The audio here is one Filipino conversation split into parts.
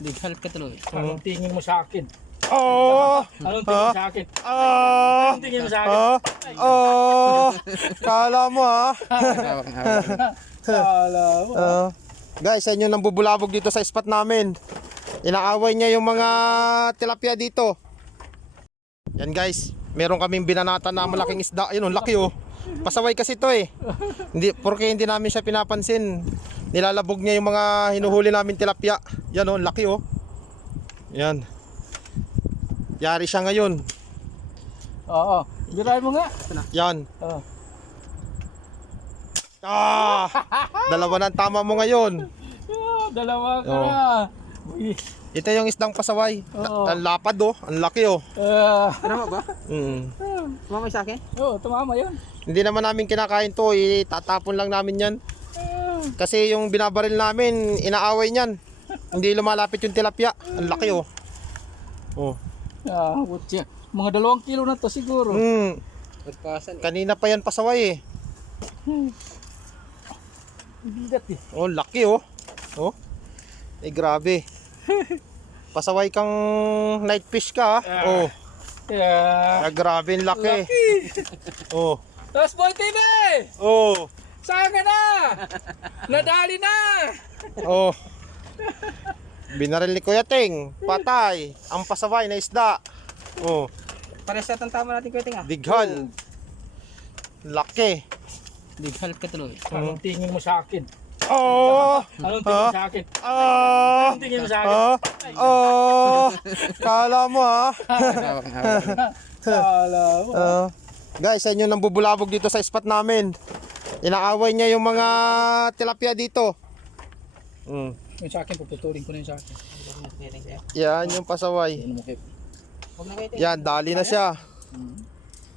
Nag-help ka tuloy. Anong tingin mo sa akin? Anong tingin mo sa akin? Anong tingin mo sa akin? Kala mo ha. Kala mo. Guys, sa inyo nang bubulabog dito sa spot namin. Inaaway niya yung mga tilapia dito. Yan guys, meron kaming binanatan na malaking isda. Ayun, laki oh. Pasaway kasi to eh. Porque hindi namin siya pinapansin. Nilalabog niya yung mga hinuhuli namin tilapia. Yan oh, laki oh. Yan. Yari siya ngayon. Oo. Biray mo nga. Yan. Oh. Dalawa ng tama mo ngayon. Dalawa ka Oo. na. Uy. Ito yung isdang pasaway. Oo. Ang lapad oh, ang laki oh. Ano ba? Tumama sa akin? Oo, tumama yun. Hindi naman namin kinakain to, itatapon lang namin yan. Kasi yung binabaril namin, inaaway niyan. Hindi lumalapit yung tilapia. Ang laki oh. Oh. Wutya. Mga 2 kilo na to siguro. Nagpasan. Kanina pa yan pasaway eh. Bigat eh. Oh, laki oh. Oh. Eh grabe. Pasaway kang night fish ka ah. Oh. Grabe ang laki. Oh. Tapos Boy TV! Oh. Saan ka na? Nadali na! Oh. Binaril ni Kuya Ting. Patay. Ang pasaway na isda. Oh. Pares na tama natin Kuya Ting ah. Bighal. Laki. Nag-help ka tuloy. Anong tingin mo sa akin? Anong Anong tingin mo sa akin? Anong tingin mo sa akin? Kala mo ha. Kala mo. Guys, sa inyo nang bubulabog dito sa spot namin. Inaaway niya yung mga tilapia dito. Yung sa akin, puputulin ko na yung sa akin. Yan yung pasaway. Yan, dali na siya.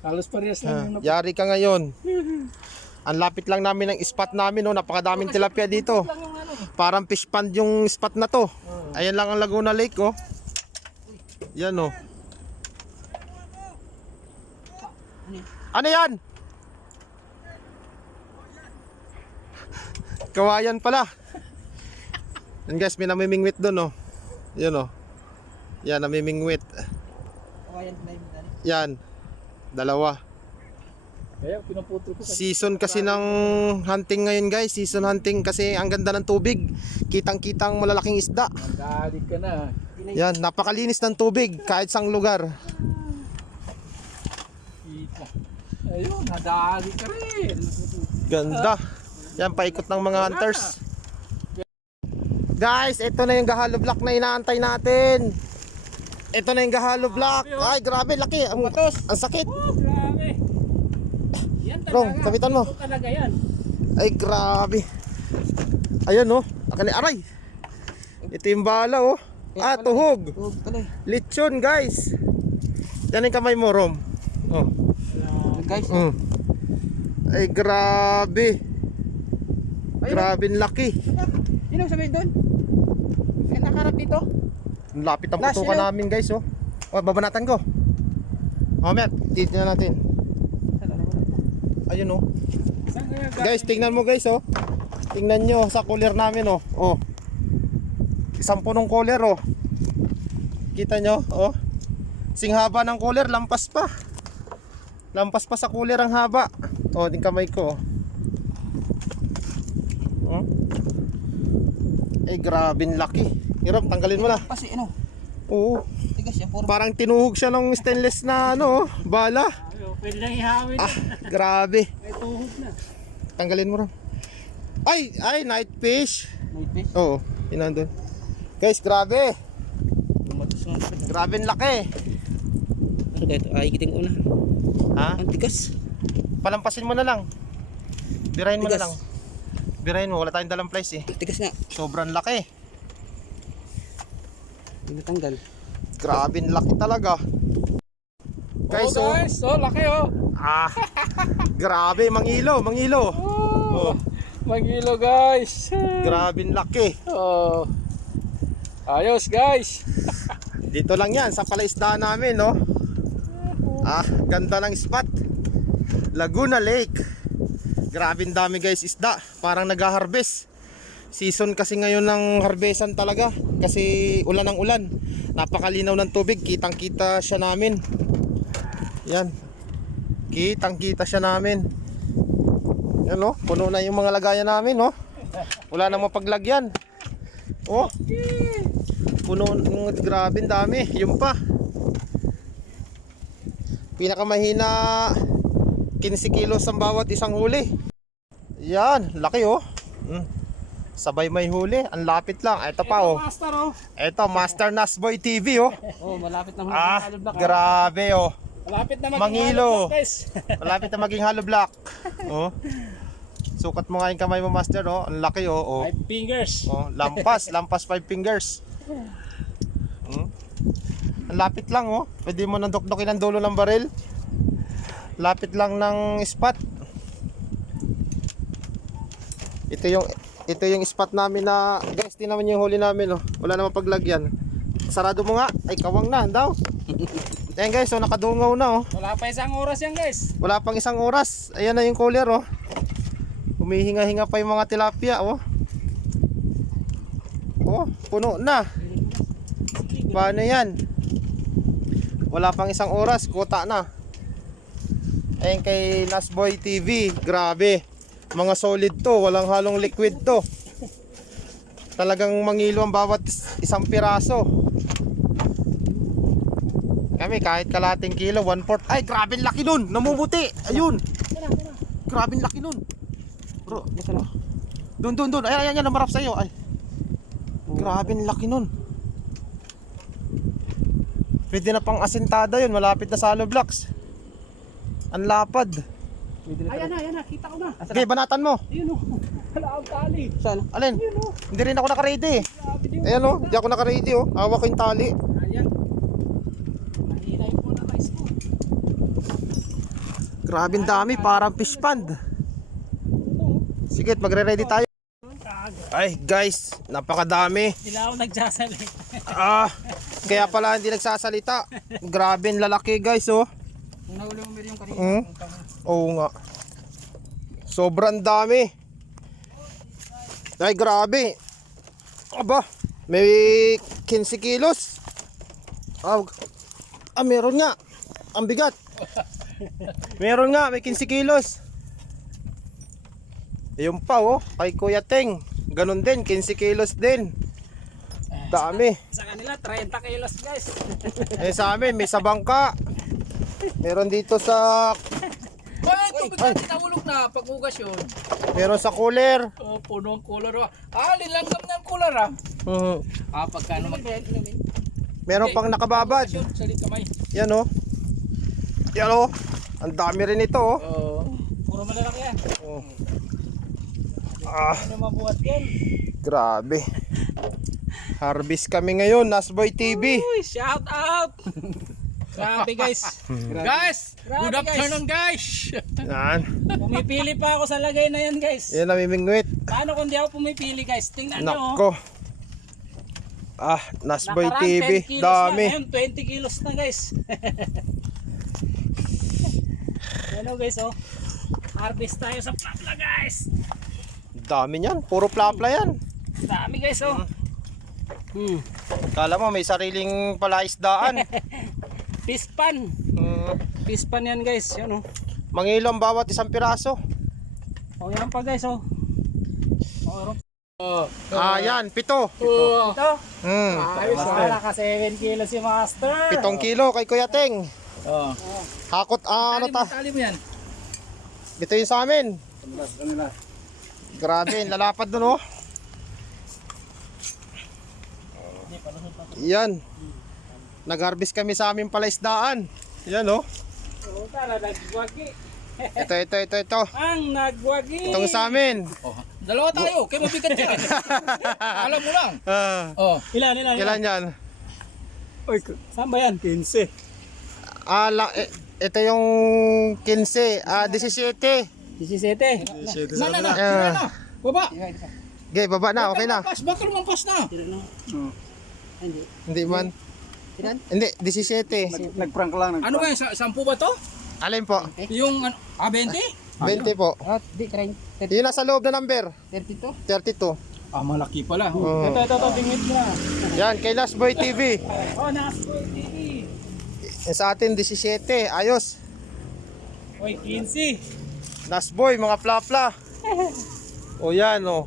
Halos parehas lang yung Yari ka ngayon. Ang lapit lang namin ng spot namin, oh. Napakadaming tilapia dito. Parang fish pond yung spot na to. Ayan lang ang Laguna Lake, oh. Yan, oh. Ano yan? Kawayan pala. Yan guys, may namimingwit doon, oh. Yan, oh. Yan, namimingwit. Yan. Dalawa. Kaya pinuputol ko. Season kasi ng hunting ngayon guys. Season hunting kasi ang ganda ng tubig. Kitang-kitang malalaking isda. Nadali ka na. Yan, napakalinis ng tubig kahit sang lugar. Kita. Ayun, nadali ka rin. Ganda. Yan, paikot ng mga hunters. Guys, ito na yung Gahalo Block na inaantay natin. Ito na yung Gahalo Block. Ay, grabe, laki. Ang sakit. Oh, grabe. Yan talaga. Rong, kapitan mo. Ito talaga yan. Ay, grabe. Ayun, oh. Aray. Ito yung bala, oh. Tuhog. Lechon, guys. Yan yung kamay mo, Rom. Oh. Guys, Ay, grabe. Grabe ang laki. sino sabihin doon? May nakarap dito? Ang lapit ang putukan namin, guys, oh. Oh, babanatan ko. Mamaya, titignan natin. Ayun, oh. Guys, tingnan mo, guys, oh. Tingnan nyo sa cooler namin, oh. Oh. Isang punong cooler, oh. Kita nyo, oh. Sing haba ng cooler, lampas pa. Lampas pa sa cooler ang haba. Oh, din kamay ko, oh. Oh. Eh, grabe ang laki. Hirap, tanggalin mo na. Kasi ano? Oo. Tigas yan, puro. Parang tinuhog siya ng stainless na ano, bala. Pwede nang ihawin. Grabe. May tuhog na. Tanggalin mo rin. Ay, night fish. May fish. Oo, yun nandun. Guys, grabe. Tumatos nga. Grabe ang laki. Ano kaya ito? Ay, kiting ko na. Ha? Ang tigas. Palampasin mo na lang. Birahin mo na Tigas. lang. Birahin mo, wala tayong dalang place eh. Tigas nga. Sobrang laki. Hindi natanggal. Grabe ang laki talaga. Guys, Oh, guys. Oh, laki oh. Grabe, mangilo. Oh. Magilo guys. Grabe ang laki. Oh. Ayos guys. Dito lang yan, sa palaisdaan namin, no? Ganda ng spot. Laguna Lake. Grabe ang dami guys isda. Parang nag-harvest. Season kasi ngayon ng harvestan talaga. Kasi ulan ng ulan. Napakalinaw ng tubig. Kitang kita siya namin. Yan. Kitang kita siya namin. Yan o. Puno na yung mga lagayan namin o. Wala nang mapaglagyan. Oh. Puno. Grabe dami. Yung pa. Pinakamahina 15 kilos ang bawat isang huli. Yan. Laki o. Sabay may huli, ang lapit lang. Ito pa oh. Master oh. Ito Master Nasboy TV oh. Oh, malapit na Ah, grabe oh. Malapit na maging Mangilo. hollow block, guys. Malapit na maging hollow block. Oh. Sukat mo nga yung kamay mo, Master oh. Ang laki oh. Oh, 5 fingers. oh lampas 5 fingers. Ang lapit lang oh. Pwede mo nang dokdokin ang dulo ng baril. Lapit lang ng spot. Ito yung spot namin na guys, di naman yung huli namin oh. Wala namang paglagyan. Sarado mo nga. Ay kawang na daw. Ayan guys, so nakadungaw na oh. Wala pa isang oras yan, guys. Wala pang isang oras. Ayan na yung cooler oh. Humihinga-hinga pa yung mga tilapia oh. Oh, puno na. Paano yan? Wala pang isang oras, kuta na. Ayan kay Nasboy TV. Grabe. Mga solid to, walang halong liquid to. Talagang mangilo ang bawat isang piraso. Kami kahit kalating kilo, 1/4. Ay, grabe laki nun, namumuti. Ayun. Grabe laki nun. Bro, doon. Ayan, namarap sa'yo. Ay. Grabe laki nun. Pwede na pang asintada yun, malapit na sa hollow blocks. Ang lapad. Ayan na, kita ko na. Okay, banatan mo. Ayun oh. Wala ang tali. Saan? Alin? Ayun oh. Hindi rin ako naka-ready. Grabe din. Ayan oh, hindi ako naka-ready oh. Hawak ko yung tali. Ayan. Mahina yung muna guys ko. Grabe ang dami, parang fish pond. Sige, magre-ready tayo. Ay guys, napakadami. Hindi na ako nagsasali. Kaya pala hindi nagsasalita. Grabe ang lalaki guys oh. Kung nahuli mo yung kanina. Oo nga. Sobrang dami. Ay grabe. Aba, may 15 kilos. Meron nga. Ang bigat. Meron nga, may 15 kilos. Ayun pa oh, kay Kuya Teng. Ganun din, 15 kilos din. Dami. Sa kanila 30 kilos guys. Sa amin, may sa bangka. Meron dito sa... Ay, tubig natin nahulog na pag-ugas yun. Meron sa cooler. Oh, punong cooler. Lilanggam ng cooler ah. Pagkano Meron pang nakababad. Salit kamay. Yan oh. Yan oh. Ang dami rin ito oh. Puro malalaki yan. Ano mabuhat yan? Grabe. Harvest kami ngayon, Nasboy TV. Uy, shout out! Grabe guys. Guys, good afternoon guys. Yan. Pumipili pa ako sa lagay na yan guys. Yan namimingwit. Paano kung di ako pumipili guys? Tingnan nyo. Nako. Nasboy Nakaraan, TV. 10 kilos Dami. Na. Ngayon, 20 kilos na guys. Ano guys oh. Harvest tayo sa plapla guys. Dami niyan. Puro plapla yan. Dami guys oh. Kala mo may sariling palaisdaan. Pispan. Pispan yan guys. Yan oh. Mangilo ang bawat isang piraso. Oh yan pa guys oh. Yan, 7. Ito. Ayos Wala ka 7 kilos si Master. 7 kilo kay Kuya Teng. Hakot ano ta? Tali mo yan. Ito yung sa amin. Grabe, lalapad dun oh. Yan. Nag-harvest kami sa aming palaisdaan. Yan oh. Nagwagi. Ito. Ang nagwagi. Itong sa amin. Dalawa tayo. Kaya mabigat yan. Alam mo lang. Ilan? Kailan yan? Saan ba yan? 15. Ito yung 15. 17. 17. Na. Baba. Okay, baba na. Okay na. Baka lumampas na. Hindi man. Hindi, 17. Nag-prank lang. Ano ba yan? 10 ba to? Alin po? Yung 20? 20 po. Di, 30, Yun nasa loob na number. 32. 32. malaki pala. Oh. Ito, bingwit mo. Yan, kay Nasboy TV. Oh, Nasboy TV. Yan sa atin, 17. Ayos. Oy, 15. Nasboy, mga plapla. O yan, o.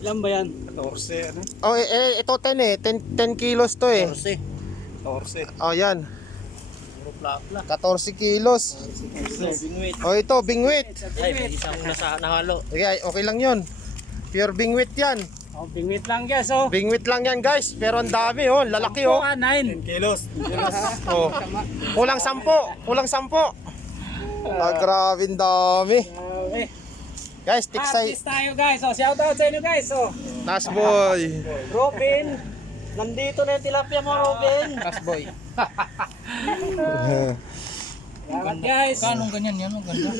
Ilan ba yan? 14, ano? Oh, ito 10 eh. 10 kilos to eh. 14. Oh, yan. Puro plapla. 14 kilos. Bingwit. Oh, ito, bingwit. Ay, isang nasa nahalo. Okay, okay lang yun. Pure bingwit yan. Oh, bingwit lang guys, oh. Bingwit lang yan guys. Pero ang dami oh. Lalaki oh. 9. Kilos. Oh. Kulang 10. Kulang 10. Grabe ang dami. Guys, tiksay. Artist tayo guys, oh. Shout out sa inyo guys, oh. Nasboy. Robin. Nandito na yung tilapia mo, Robin. Nasboy. Salamat guys. Kanong ganyan yan, ang ganda.